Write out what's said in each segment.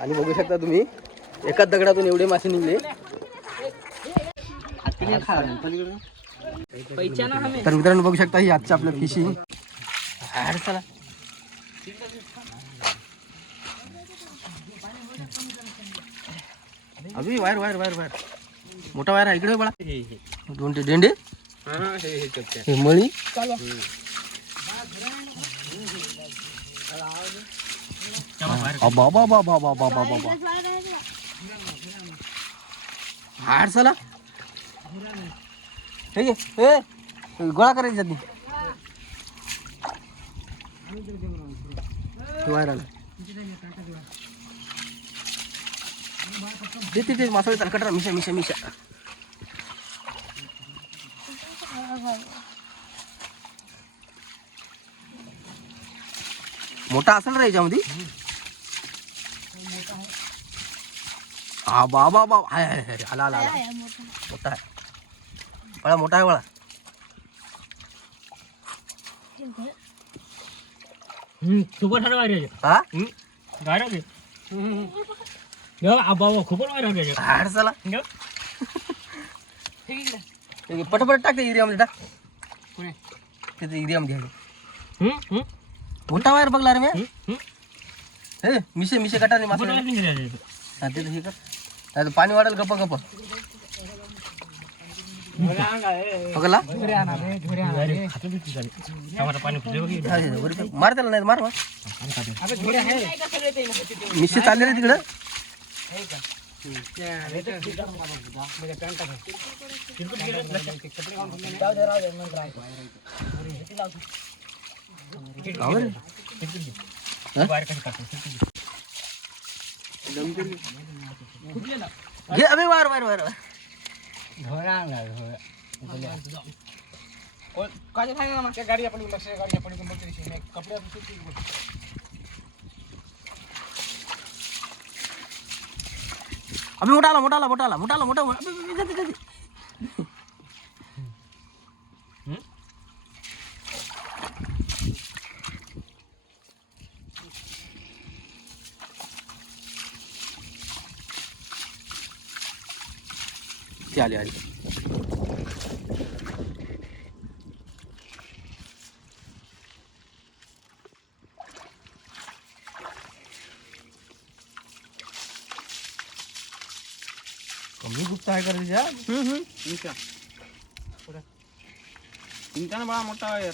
आणि बघू शकता तुम्ही एकाच दगडातून एवढे मासे निघले. तर मित्रांनो बघू शकता ही आजच्या आपल्या फिशिंग. चला अभि वायर वायर वायर वायर मोठा वायर आहे इकडे बळा. दोन ते डेंडे हे मळी बाबा बाबा बाबा बाबा बाबा हाड चला हे गोळा करायची नाही वायर आला ते मासा कटरा मिशा मिशा मिशा मोठा असेल रे याच्यामध्ये. हा बाबा बाबा हाय हाय हाय आला आला मोठा आहे बळा मोठा आहे बळा. खूपच सारा वायर आहे हा गाड्या दे बाबा खूपच वायर आहे हाड चला पटपट टाक एरियामध्ये टाक तिथे एरियामध्ये मोठा वायर बघला रे मी. हे मिशे मिशे कटाने मासा हा तिथे हे कर नाही पाणी वाढेल गप्पा गप्पा पकडला मार त्याला नाही मार मिशे चालले रे तिकडं. घे अबे वार वार वार गाडी आपण लक्ष गाडी आपण कपडे अबे मोठा आला मोठा आला मोठा आला मोठा आला मोठा ते आले आले. कमी गुप्त आहे का तुझ्या इंटानं बळा मोठा आहे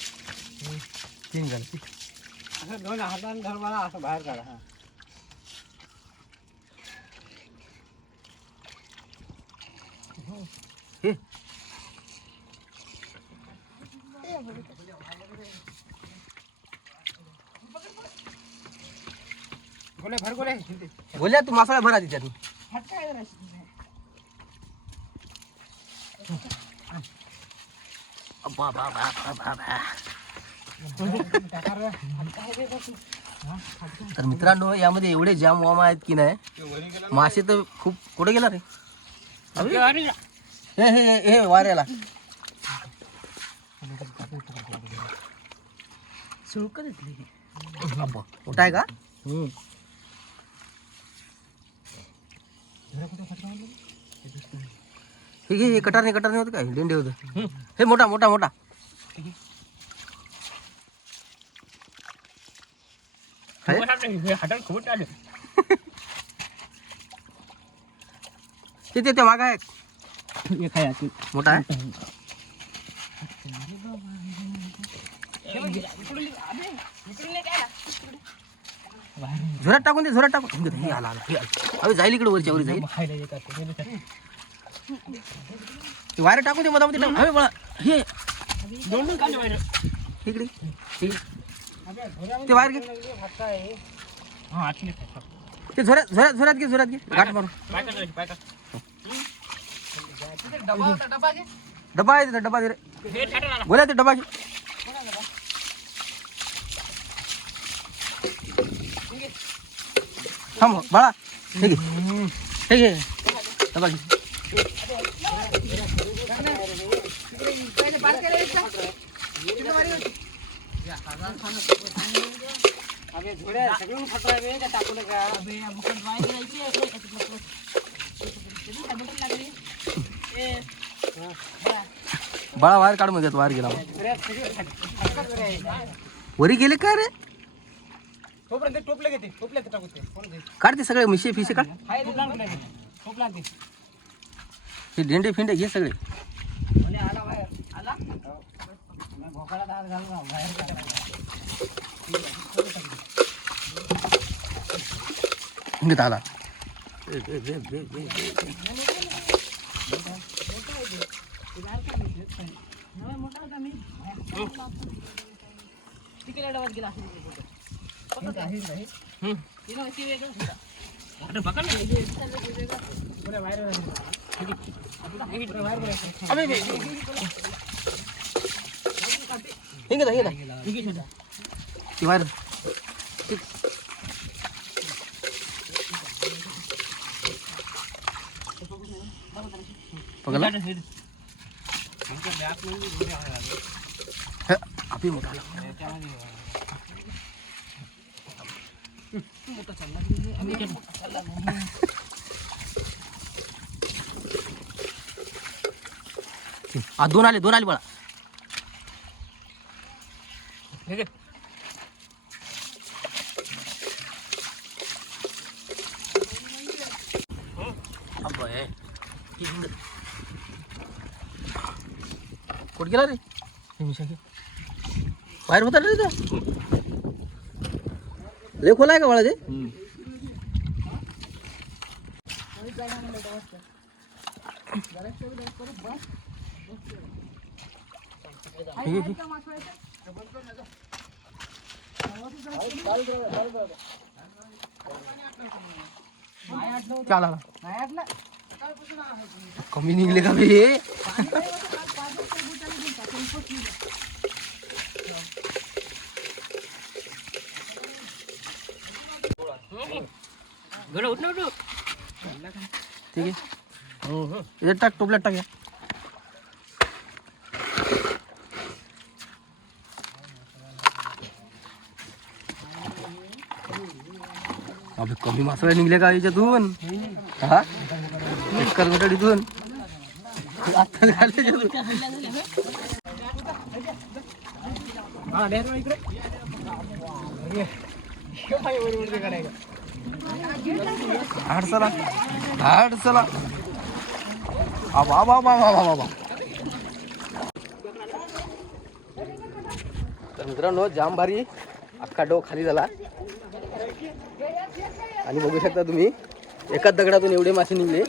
3 गण असं दोन हातानं धर मला असं बाहेर काढा. हा गोले भर गोले बोल्या तू मासाळा भरा तिच्यात तर मित्रांनो यामध्ये एवढे जाम वाम आहेत की नाही मासे तर खूप कुठे गेला रे हे हे हे वाऱ्याला मोठा आहे का हे कटारने कटारने होतं काय डेंडे होतं हे मोठा मोठा मोठा ते मागा आहे मोठा आहे झोरात टाकून दे झोरात टाकून हे आला अरे जाईल इकडे वरच्या वरी जाईल वायर टाकून दे मधामध्ये टाकून हवे बळा हे इकडे ते वायर घे ते झोरात झोरात झोरात घे झोरात घे गाठ मारू डबा आहे तिथं डबा दे रे बोला ते डबा घे थांब बाळा हे घे हे घे डबा घे अबे झोड्या सगळं फटरा बे का टाकू नका अबे मुकट वाय गेला इकडे बाळा वायर काढ मध्ये वायर गेला वरी गेले काय रे तोपर्यंत टोपले घेते टोपल्यात टाकू ते काढ ते सगळे मिशे फिशे काढ हाय टोपला ते हे डेंडे फिंडे घे सगळे म्हणे आला बाहेर आला भोकाला दार घालून बाहेर हिंगत आला तिकडे डबात गेला पकडला आपी मोठा दोन आले बाळा कुठे गेला रे बाहेर होता रे तिथं लय खोला आहे का बाळा ते कमी निघले का बे ठीक आहे इथे टाक टोपल्यात टाक अबे कमी मासळे निघले का याच्यातून हा करगटडीतून आता हाड चला बाबा तर मित्रांनो जाम भारी अख्खा डो खाली झाला आणि बघू शकता तुम्ही एकाच दगडातून एवढे मासे निघले